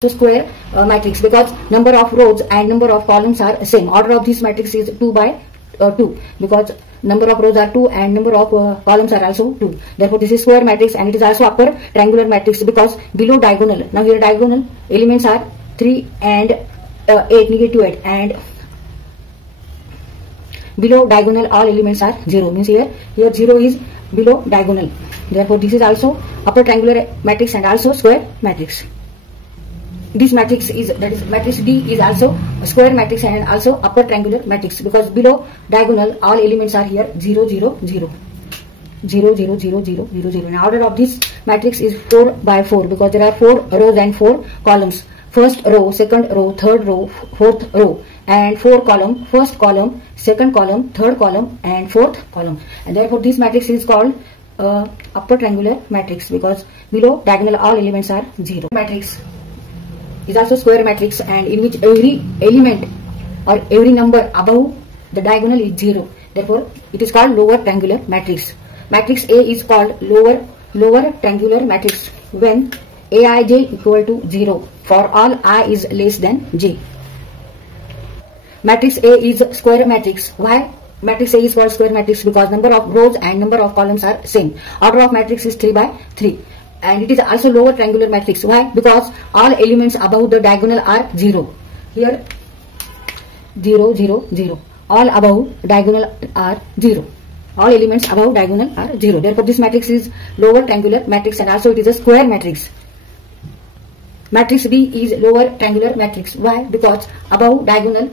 So square matrix because number of rows and number of columns are same. Order of this matrix is 2 by 2 because number of rows are 2 and number of columns are also 2. Therefore this is square matrix and it is also upper triangular matrix because below diagonal. Now here diagonal elements are 3 and 8, negative 8, and below diagonal all elements are 0. Means here 0 is below diagonal. Therefore this is also upper triangular matrix and also square matrix. This matrix is, that is matrix D, is also a square matrix and also upper triangular matrix because below diagonal all elements are here 0 0 0 0 0 0 0 0 0. And order of this matrix is 4 by 4 because there are 4 rows and 4 columns. First row, second row, third row, fourth row, and 4 column. First column, second column, third column, and fourth column. And therefore this matrix is called upper triangular matrix because below diagonal all elements are 0. Matrix is also square matrix and in which every element or every number above the diagonal is 0. Therefore it is called lower triangular matrix. Matrix A is called lower triangular matrix when Aij equal to 0 for all I is less than j. Matrix A is square matrix. Why matrix A is called square matrix? Because number of rows and number of columns are same. Order of matrix is 3 by 3. And it is also lower triangular matrix. Why? Because all elements above the diagonal are 0. Here 0 0 0. All above diagonal are 0. All elements above diagonal are 0. Therefore this matrix is lower triangular matrix and also it is a square matrix. Matrix B is lower triangular matrix. Why? Because above diagonal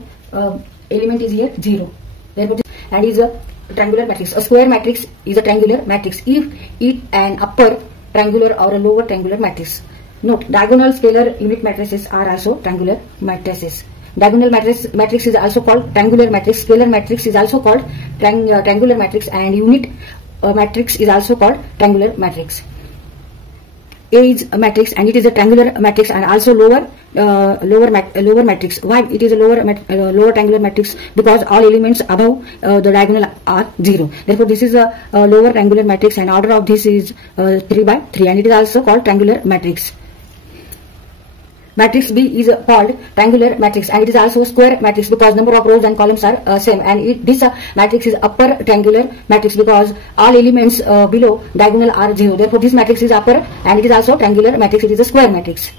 element is here 0. Therefore this and is a triangular matrix. A square matrix is a triangular matrix if it an upper triangular or a lower triangular matrix. Note, diagonal scalar unit matrices are also triangular matrices. Diagonal matrix is also called triangular matrix. Scalar matrix is also called triangular matrix and unit matrix is also called triangular matrix. A is a matrix and it is a triangular matrix and also lower matrix. Why it is a lower triangular matrix? Because all elements above the diagonal are 0. Therefore this is a lower triangular matrix and order of this is 3 by 3 and it is also called triangular matrix. Matrix B is called triangular matrix and it is also a square matrix because number of rows and columns are same and this matrix is upper triangular matrix because all elements below diagonal are 0. Therefore this matrix is upper and it is also triangular matrix. It is a square matrix.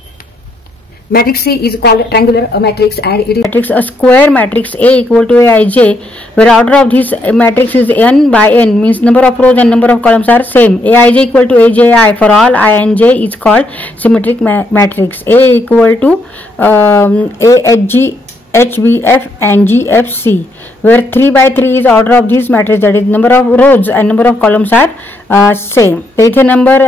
Matrix C is called triangular matrix and it is matrix a square matrix A equal to Aij where order of this matrix is n by n means number of rows and number of columns are same. Aij equal to Aji for all I and j is called symmetric matrix. A equal to AHG, HBF and GFC where 3 by 3 is order of this matrix, that is number of rows and number of columns are same. तर इथे नंबर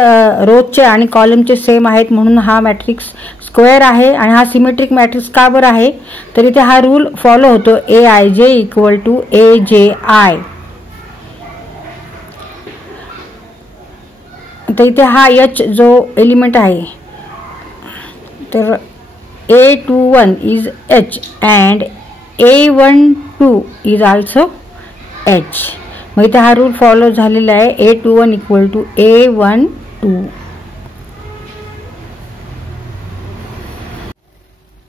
रोजचे आणि कॉलमचे सेम आहेत म्हणून हा matrix square आहे आणि हा सिमेट्रिक मॅट्रिक्स का बरं आहे तर इथे हा रूल फॉलो होतो Aij इक्वल टू Aji. तर इथे हा H जो एलिमेंट आहे तर A21 is H and A12 is also H. मग इथे हा रूल फॉलो झालेला आहे A21 equal to A12.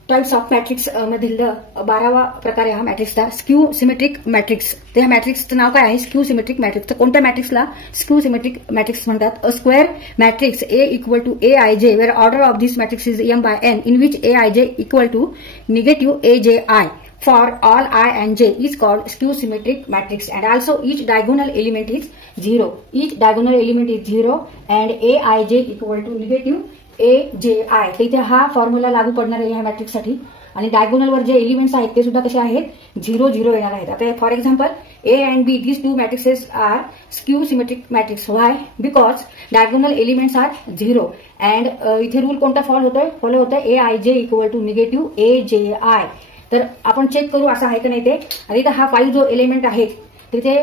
Types of matrix मधील 12वा प्रकार आहे हा मॅट्रिक्सचा स्क्यू सिमेट्रिक मॅट्रिक्स. तर ह्या मॅट्रिक्सचं नाव काय आहे? Skew symmetric matrix. तर कोणत्या मॅट्रिक्सला स्क्यू सिमेट्रिक मॅट्रिक्स म्हणतात? A square matrix A equal to Aij where order of this matrix is m by n in which Aij equal to negative Aji for all I and j is called skew symmetric matrix and also each diagonal element is 0. Each diagonal element is 0 and Aij equal to negative Aji. तर इथे हा फॉर्म्युला लागू पडणार आहे ह्या मॅट्रिक्स साठी आणि डायगोनल वर जे एलिमेंट्स आहेत ते सुद्धा कसे आहेत 0 0 येणार आहेत. आता for example A and B these two matrices are skew symmetric matrix. Why? Because diagonal elements are 0 and इथे रूल कोणता फॉलो होतोय Aij equal to negative Aji. तर आपण चेक करू असं आहे का नाही ते. आणि इथे हा 5 जो एलिमेंट आहे तिथे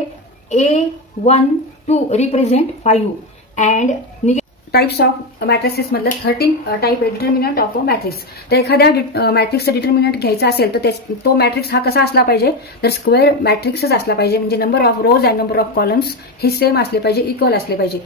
A12 represent 5 and types of matrices मधलं 13 टाइप आहे डिटर्मिनंट ऑफ अ मॅट्रिक्स. तर एखाद्या मॅट्रिक्सचं डिटर्मिनंट घ्यायचं असेल तर तो मॅट्रिक्स हा कसा असला पाहिजे, तर स्क्वेअर मॅट्रिक्सच असला पाहिजे. म्हणजे number of rows and number of columns हे सेम असले पाहिजे, इक्वल असले पाहिजे.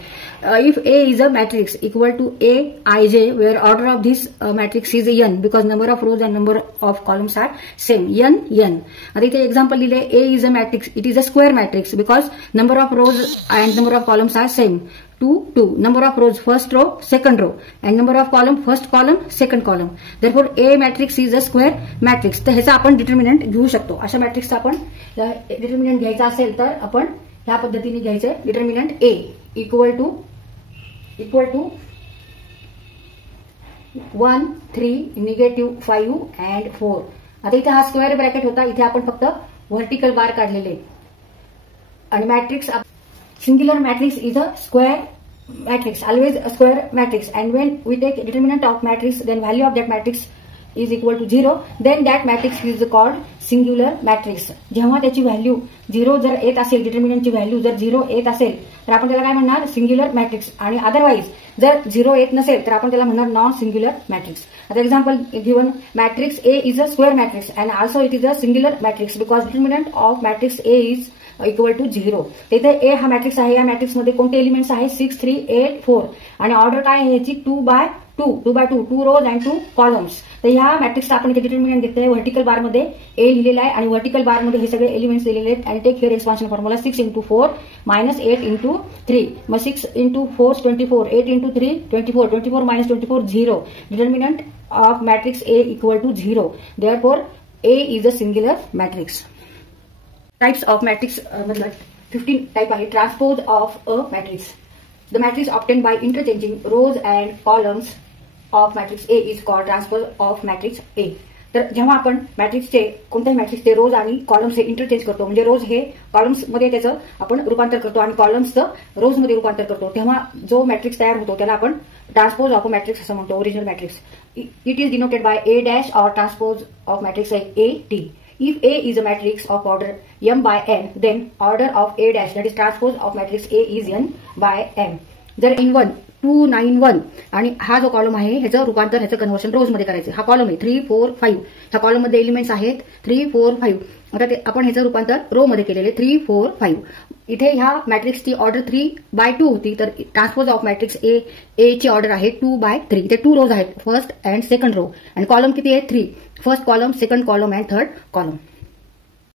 If A is a matrix equal to A I J where order of this matrix is N because number of rows and number of columns are same, N N. आता इथे example लिहिले, A is a matrix, it is a square matrix because number of rows and number of columns are same. 2, 2. Number of rows, first row, second row. And number of column, first column, second column. Therefore, A matrix is a square matrix. तर ह्याचा आपण डिटर्मिनंट घेऊ शकतो. अशा मॅट्रिक्सचा आपण डिटर्मिनंट घ्यायचा असेल तर आपण ह्या पद्धतीने घ्यायचं. डिटर्मिनंट A इक्वल टू 1, 3, -5 and 4. आता इथे हा स्क्वेअर ब्रॅकेट होता, इथे आपण फक्त व्हर्टिकल बार काढलेले. आणि matrix singular matrix is a square matrix, always a square matrix, and when we take determinant of matrix, then value of that matrix is equal to 0, then that matrix is called singular matrix. जेव्हा त्याची व्हॅल्यू 0 जर येत असेल, डिटर्मिनंटची व्हॅल्यू जर 0 येत असेल तर आपण त्याला काय म्हणणार, सिंग्युलर मॅट्रिक्स. आणि अदरवाईज जर 0 येत नसेल तर आपण त्याला म्हणणार नॉन सिंग्युलर मॅट्रिक्स. आता example given, matrix A is a square matrix and also it is a singular matrix because determinant of matrix A is equal to 0. इथे ए हा मॅट्रिक्स आहे, या मॅट्रिक्स मध्ये कोणते एलिमेंट्स आहे, 6, 3, 8, 4. आणि ऑर्डर काय आहे याची, 2 by 2, 2 रोज अँड 2 कॉलम्स. तर ह्या मॅट्रिक्सचा आपण इथे डिटर्मिनंट घेतोय. व्हर्टिकल बार मध्ये ए लिहिलेला आहे आणि व्हर्टिकल बार मध्ये हे सगळे एलिमेंट्स दिलेले आहेत. आणि टेक हिअर एक्सपान्शन फॉर्म्युला, 6 × 4 -8 × 3. मग 6 × 4 24, 8 × 3 24, 24 - 24 0. Determinant of matrix A equal to 0. Therefore A is a singular matrix. Types of matrix मधलं 15 टाइप आहे. Transpose of a matrix. The matrix obtain by interchanging rows and columns of matrix A is called transpose of matrix A. तर जेव्हा आपण मॅट्रिक्सचे कोणत्याही मॅट्रिक्सचे रोज आणि कॉलम्सचे इंटरचेंज करतो, म्हणजे रोज हे कॉलम्समध्ये त्याचं आपण रूपांतर करतो आणि कॉलम्सचं रोजमध्ये रूपांतर करतो, तेव्हा जो मॅट्रिक्स तयार होतो त्याला आपण ट्रान्सपोज ऑफ अ मॅट्रिक्स असं म्हणतो, original matrix. It is denoted by A dash or transpose of matrix A T. If A is a matrix of order m by n, then order of A dash, that is transpose of matrix A, is n by m. जर n1 2 9 1 आणि हा जो कॉलम आहे ह्याचं रूपांतर, ह्याचं कन्व्हर्शन रोज मध्ये करायचं. हा कॉलम आहे 3 4 5. ह्या कॉलम मध्ये एलिमेंट्स आहेत 3 4 5. आता ते आपण ह्याचं रूपांतर रो मध्ये केलेले 3 4 5. इथे ह्या मॅट्रिक्सची ऑर्डर 3/2 होती, तर ट्रान्सपोज ऑफ मॅट्रिक्स ए ची ऑर्डर आहे 2/3. इथे 2 रोज आहेत, फर्स्ट अँड सेकंड रो, आणि कॉलम किती आहे 3. First column, second column and third column.